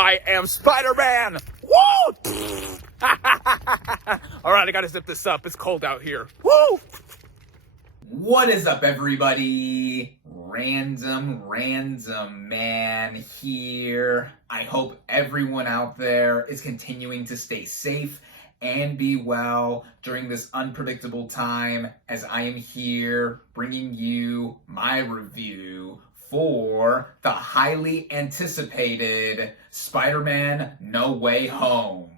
I am Spider-Man! Woo! Alright, I gotta zip this up. It's cold out here. Woo! What is up, everybody? Random Man here. I hope everyone out there is continuing to stay safe and be well during this unpredictable time, as I am here bringing you my review for the highly anticipated Spider-Man No Way Home.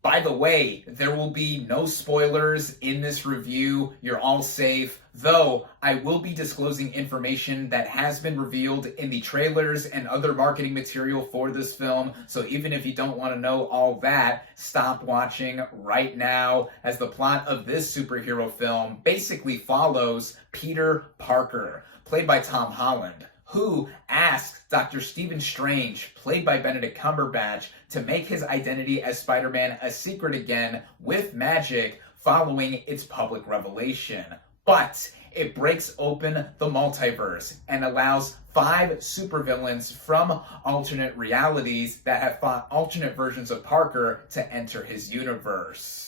By the way, there will be no spoilers in this review. You're all safe, though I will be disclosing information that has been revealed in the trailers and other marketing material for this film. So even if you don't want to know all that, stop watching right now, as the plot of this superhero film basically follows Peter Parker, played by Tom Holland, who asks Dr. Stephen Strange, played by Benedict Cumberbatch, to make his identity as Spider-Man a secret again with magic following its public revelation. But it breaks open the multiverse and allows 5 supervillains from alternate realities that have fought alternate versions of Parker to enter his universe.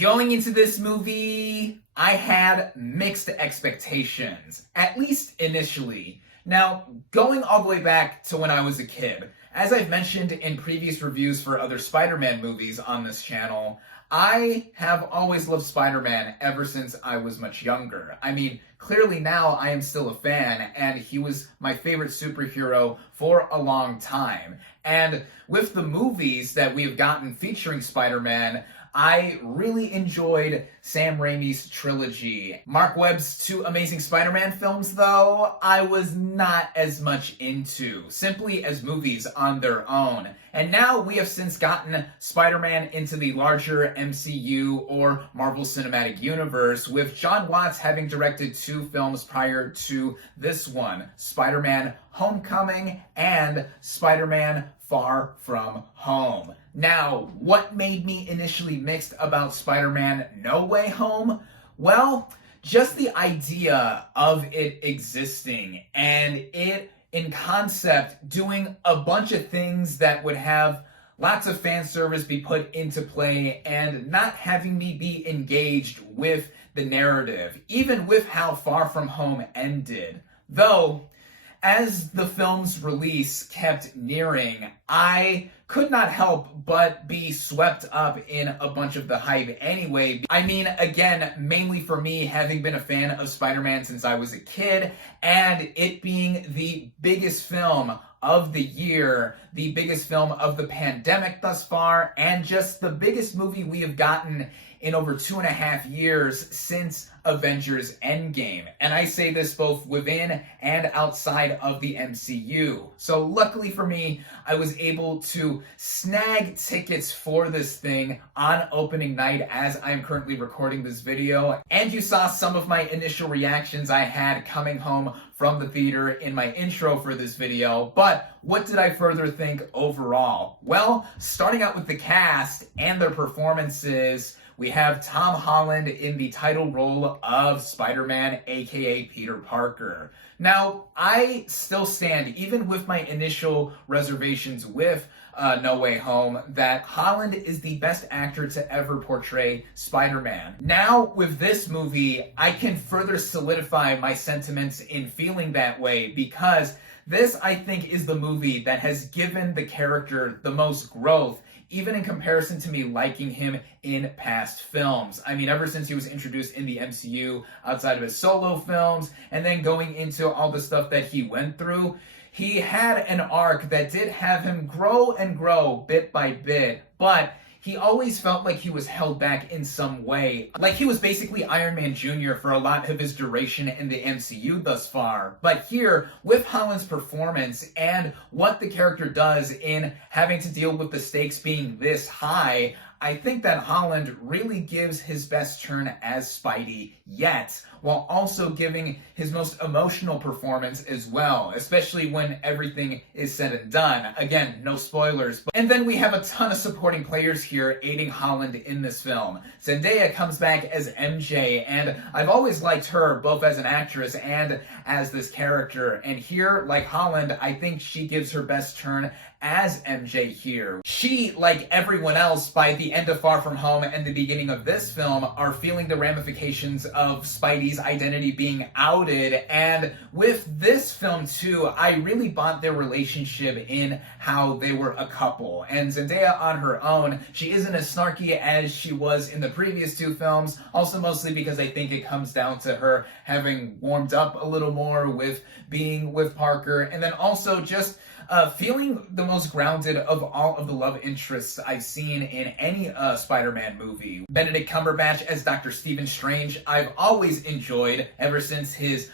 Going into this movie, I had mixed expectations, at least initially. Now, going all the way back to when I was a kid, as I've mentioned in previous reviews for other Spider-Man movies on this channel, I have always loved Spider-Man ever since I was much younger. I mean, clearly now I am still a fan, and he was my favorite superhero for a long time. And with the movies that we have gotten featuring Spider-Man, I really enjoyed Sam Raimi's trilogy. Mark Webb's 2 Amazing Spider-Man films, though, I was not as much into, simply as movies on their own. And now we have since gotten Spider-Man into the larger MCU or Marvel Cinematic Universe, with Jon Watts having directed 2 films prior to this one, Spider-Man Homecoming and Spider-Man Far From Home. Now, what made me initially mixed about Spider-Man No Way Home? Well, just the idea of it existing and it, in concept, doing a bunch of things that would have lots of fan service be put into play and not having me be engaged with the narrative, even with how Far From Home ended. Though, as the film's release kept nearing, I could not help but be swept up in a bunch of the hype anyway. I mean, again, mainly for me having been a fan of Spider-Man since I was a kid, and it being the biggest film of the year, the biggest film of the pandemic thus far, and just the biggest movie we have gotten in over 2.5 years since Avengers Endgame. And I say this both within and outside of the MCU. So luckily for me, I was able to snag tickets for this thing on opening night as I am currently recording this video. And you saw some of my initial reactions I had coming home from the theater in my intro for this video. But what did I further think overall? Well, starting out with the cast and their performances, we have Tom Holland in the title role of Spider-Man, aka Peter Parker. Now, I still stand, even with my initial reservations with No Way Home, that Holland is the best actor to ever portray Spider-Man. Now, with this movie, I can further solidify my sentiments in feeling that way, because this, I think, is the movie that has given the character the most growth, even in comparison to me liking him in past films. I mean, ever since he was introduced in the MCU outside of his solo films, and then going into all the stuff that he went through, he had an arc that did have him grow and grow bit by bit, but he always felt like he was held back in some way. Like he was basically Iron Man Jr. for a lot of his duration in the MCU thus far. But here, with Holland's performance and what the character does in having to deal with the stakes being this high, I think that Holland really gives his best turn as Spidey yet, while also giving his most emotional performance as well, especially when everything is said and done. Again, no spoilers. And then we have a ton of supporting players here aiding Holland in this film. Zendaya comes back as MJ, and I've always liked her both as an actress and as this character. And here, like Holland, I think she gives her best turn as MJ here. She, like everyone else, by the end of Far From Home and the beginning of this film, are feeling the ramifications of Spidey's identity being outed. And with this film too, I really bought their relationship in how they were a couple. And Zendaya on her own, she isn't as snarky as she was in the previous two films, also mostly because I think it comes down to her having warmed up a little more with being with Parker, and then also just feeling the most grounded of all of the love interests I've seen in any Spider-Man movie. Benedict Cumberbatch as Dr. Stephen Strange, I've always enjoyed ever since his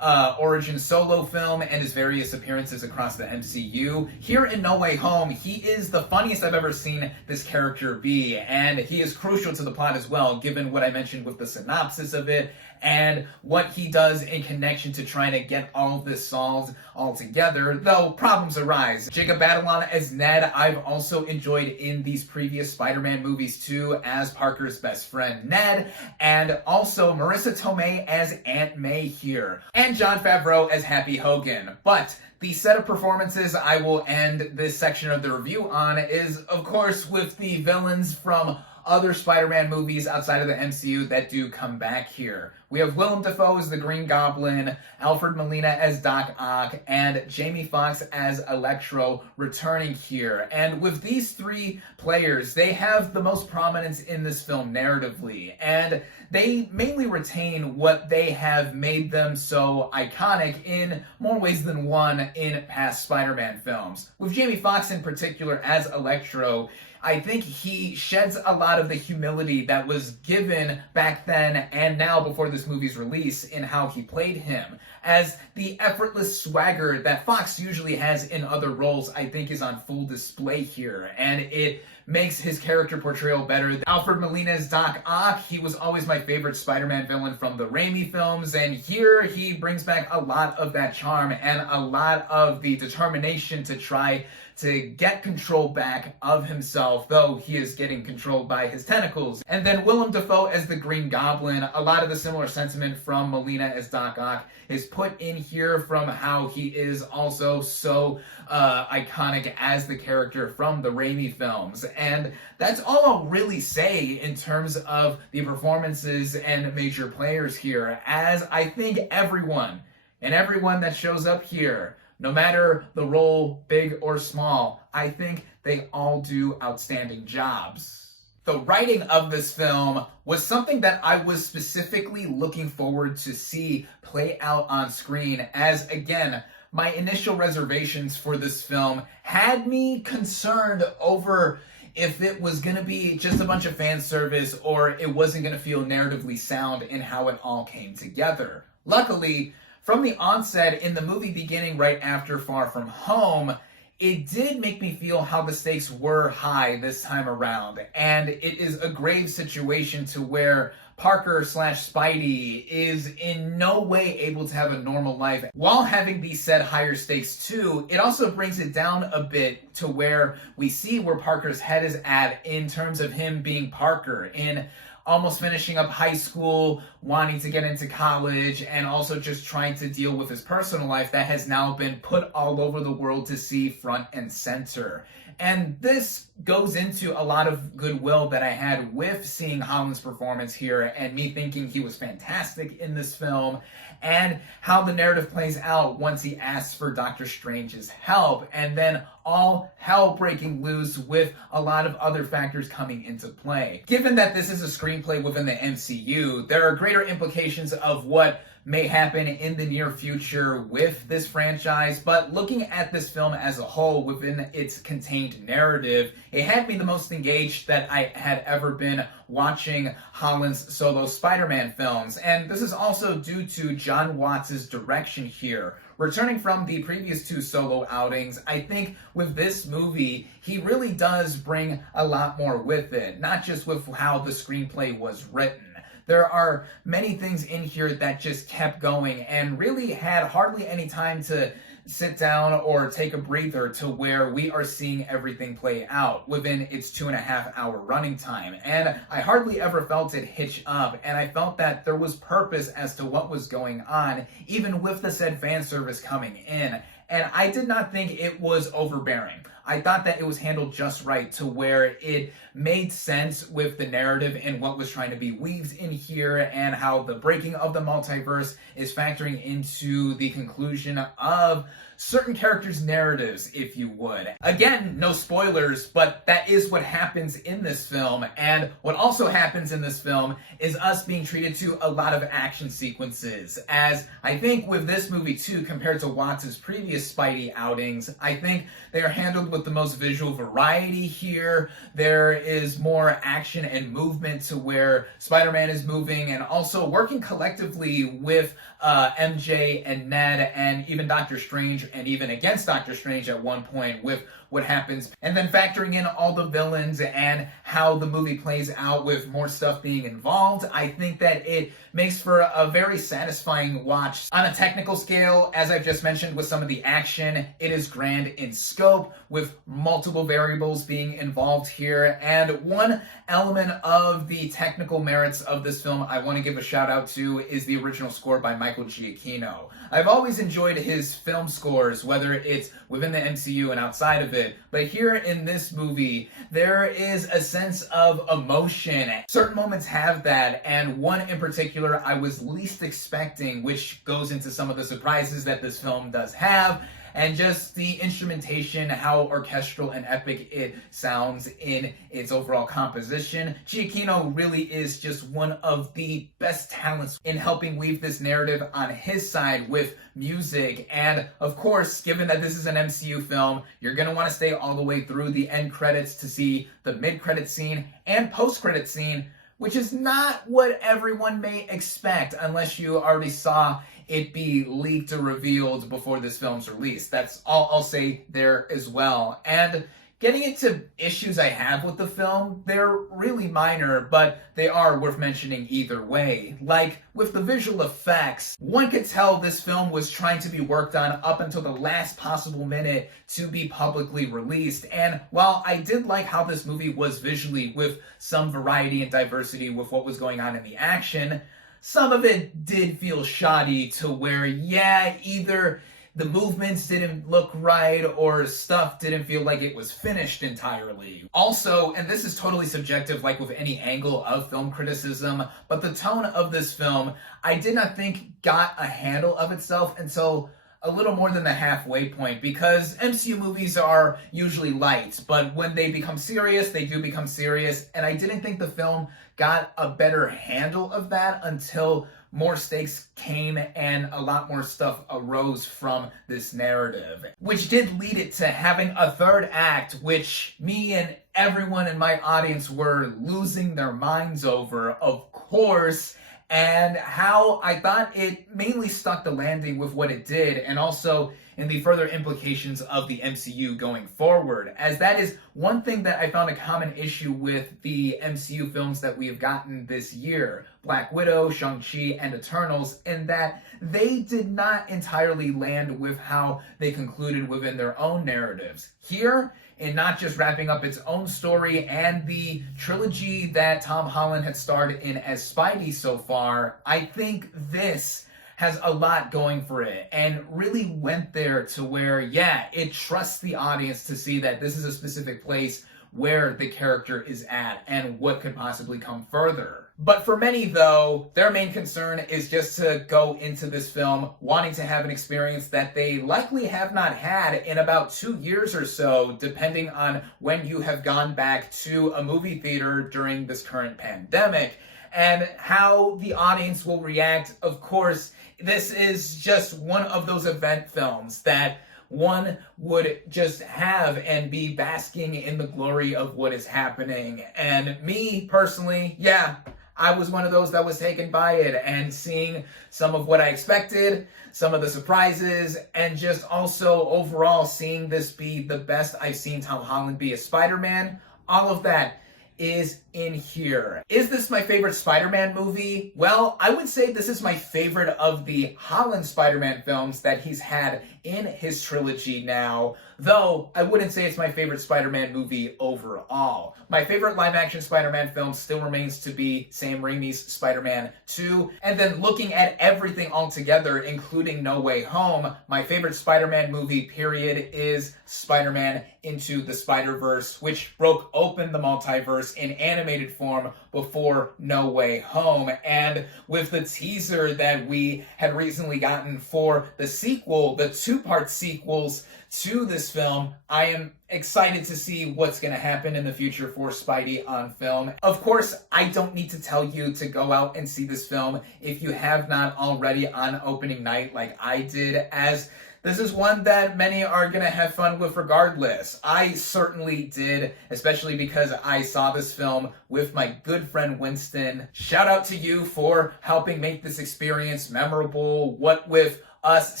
origin solo film and his various appearances across the MCU. Here in No Way Home, he is the funniest I've ever seen this character be, and he is crucial to the plot as well, given what I mentioned with the synopsis of it and what he does in connection to trying to get all of this solved all together, though problems arise. Jacob Batalon as Ned, I've also enjoyed in these previous Spider-Man movies too, as Parker's best friend Ned, and also Marissa Tomei as Aunt May here, and Jon Favreau as Happy Hogan. But the set of performances I will end this section of the review on is, of course, with the villains from other Spider-Man movies outside of the MCU that do come back here. We have Willem Dafoe as the Green Goblin, Alfred Molina as Doc Ock, and Jamie Foxx as Electro returning here. And with these three players, they have the most prominence in this film narratively, and they mainly retain what they have made them so iconic in more ways than one in past Spider-Man films. With Jamie Foxx in particular as Electro, I think he sheds a lot of the humility that was given back then and now before this movie's release in how he played him, as the effortless swagger that Fox usually has in other roles I think is on full display here, and it makes his character portrayal better. Alfred Molina's Doc Ock, he was always my favorite Spider-Man villain from the Raimi films, and here he brings back a lot of that charm and a lot of the determination to try to get control back of himself, though he is getting controlled by his tentacles. And then Willem Dafoe as the Green Goblin, a lot of the similar sentiment from Molina as Doc Ock is put in here from how he is also so iconic as the character from the Raimi films. And that's all I'll really say in terms of the performances and major players here, as I think everyone that shows up here, no matter the role, big or small, I think they all do outstanding jobs. The writing of this film was something that I was specifically looking forward to see play out on screen, as again, my initial reservations for this film had me concerned over if it was going to be just a bunch of fan service or it wasn't going to feel narratively sound in how it all came together. Luckily, from the onset, in the movie beginning right after Far From Home, it did make me feel how the stakes were high this time around, and it is a grave situation to where Parker/Spidey is in no way able to have a normal life. While having these said higher stakes too, it also brings it down a bit to where we see where Parker's head is at in terms of him being Parker, in almost finishing up high school, wanting to get into college, and also just trying to deal with his personal life that has now been put all over the world to see front and center. And this goes into a lot of goodwill that I had with seeing Holland's performance here and me thinking he was fantastic in this film, and how the narrative plays out once he asks for Doctor Strange's help, and then all hell breaking loose with a lot of other factors coming into play. Given that this is a screenplay within the MCU, there are greater implications of what may happen in the near future with this franchise, but looking at this film as a whole within its contained narrative, it had me the most engaged that I had ever been watching Holland's solo Spider-Man films, and this is also due to John Watts' direction here. Returning from the previous two solo outings, I think with this movie, he really does bring a lot more with it, not just with how the screenplay was written. There are many things in here that just kept going and really had hardly any time to sit down or take a breather, to where we are seeing everything play out within its 2.5-hour running time. And I hardly ever felt it hitch up, and I felt that there was purpose as to what was going on, even with the said fan service coming in. And I did not think it was overbearing. I thought that it was handled just right to where it made sense with the narrative and what was trying to be weaved in here, and how the breaking of the multiverse is factoring into the conclusion of certain characters' narratives, if you would. Again, no spoilers, but that is what happens in this film. And what also happens in this film is us being treated to a lot of action sequences. As I think with this movie too, compared to Watts' previous Spidey outings, I think they are handled with the most visual variety here. There is more action and movement to where Spider-Man is moving and also working collectively with MJ and Ned and even Doctor Strange, and even against Doctor Strange at one point with what happens, and then factoring in all the villains and how the movie plays out with more stuff being involved. I think that it makes for a very satisfying watch. On a technical scale, as I've just mentioned with some of the action, it is grand in scope with multiple variables being involved here. And one element of the technical merits of this film I want to give a shout out to is the original score by Michael Giacchino. I've always enjoyed his film scores, whether it's within the MCU and outside of it, but here in this movie, there is a sense of emotion. Certain moments have that, and one in particular I was least expecting, which goes into some of the surprises that this film does have, and just the instrumentation, how orchestral and epic it sounds in its overall composition. Giacchino really is just one of the best talents in helping weave this narrative on his side with music. And of course, given that this is an MCU film, you're going to want to stay all the way through the end credits to see the mid-credit scene and post-credit scene, which is not what everyone may expect unless you already saw it be leaked or revealed before this film's release. That's all I'll say there as well. And getting into issues I have with the film, they're really minor, but they are worth mentioning either way. Like, with the visual effects, one could tell this film was trying to be worked on up until the last possible minute to be publicly released. And while I did like how this movie was visually, with some variety and diversity with what was going on in the action, some of it did feel shoddy to where, yeah, either the movements didn't look right or stuff didn't feel like it was finished entirely. Also, and this is totally subjective like with any angle of film criticism, but the tone of this film, I did not think got a handle of itself until a little more than the halfway point, because MCU movies are usually light, but when they become serious, they do become serious, and I didn't think the film got a better handle of that until more stakes came and a lot more stuff arose from this narrative, which did lead it to having a third act, which me and everyone in my audience were losing their minds over, of course, and how I thought it mainly stuck the landing with what it did, and also in the further implications of the MCU going forward, as that is one thing that I found a common issue with the MCU films that we have gotten this year, Black Widow, Shang-Chi, and Eternals, in that they did not entirely land with how they concluded within their own narratives. Here, in not just wrapping up its own story and the trilogy that Tom Holland had starred in as Spidey so far, I think this has a lot going for it and really went there to where, yeah, it trusts the audience to see that this is a specific place where the character is at and what could possibly come further. But for many, though, their main concern is just to go into this film wanting to have an experience that they likely have not had in about 2 years or so, depending on when you have gone back to a movie theater during this current pandemic, and how the audience will react. Of course, this is just one of those event films that one would just have and be basking in the glory of what is happening. And me, personally, yeah, I was one of those that was taken by it, and seeing some of what I expected, some of the surprises, and just also overall seeing this be the best I've seen Tom Holland be as Spider-Man, all of that is in here. Is this my favorite Spider-Man movie? Well, I would say this is my favorite of the Holland Spider-Man films that he's had in his trilogy now, though I wouldn't say it's my favorite Spider-Man movie overall. My favorite live-action Spider-Man film still remains to be Sam Raimi's Spider-Man 2, and then looking at everything all together, including No Way Home, my favorite Spider-Man movie, period, is Spider-Man Into the Spider-Verse, which broke open the multiverse in animated form before No Way Home. And with the teaser that we had recently gotten for the sequel, the two-part sequels to this film, I am excited to see what's going to happen in the future for Spidey on film. Of course, I don't need to tell you to go out and see this film if you have not already on opening night like I did, as this is one that many are going to have fun with regardless. I certainly did, especially because I saw this film with my good friend Winston. Shout out to you for helping make this experience memorable, what with us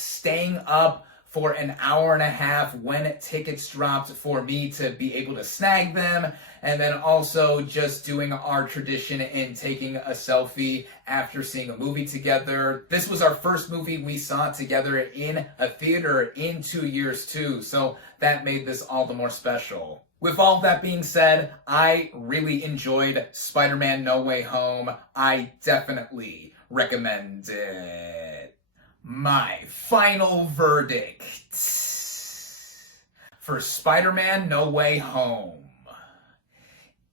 staying up for an hour and a half when tickets dropped for me to be able to snag them, and then also just doing our tradition in taking a selfie after seeing a movie together. This was our first movie we saw together in a theater in 2 years too, so that made this all the more special. With all that being said, I really enjoyed Spider-Man No Way Home. I definitely recommend it. My final verdict for Spider-Man No Way Home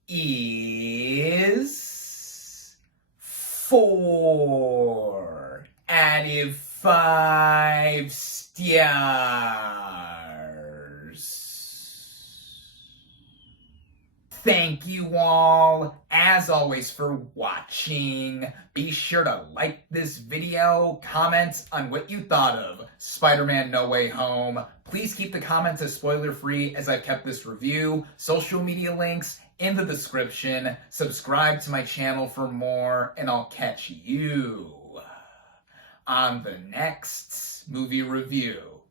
is 4 out of 5 stars. Thank you all, as always, for watching. Be sure to like this video, comment on what you thought of Spider-Man No Way Home. Please keep the comments as spoiler-free as I've kept this review. Social media links in the description. Subscribe to my channel for more, and I'll catch you on the next movie review.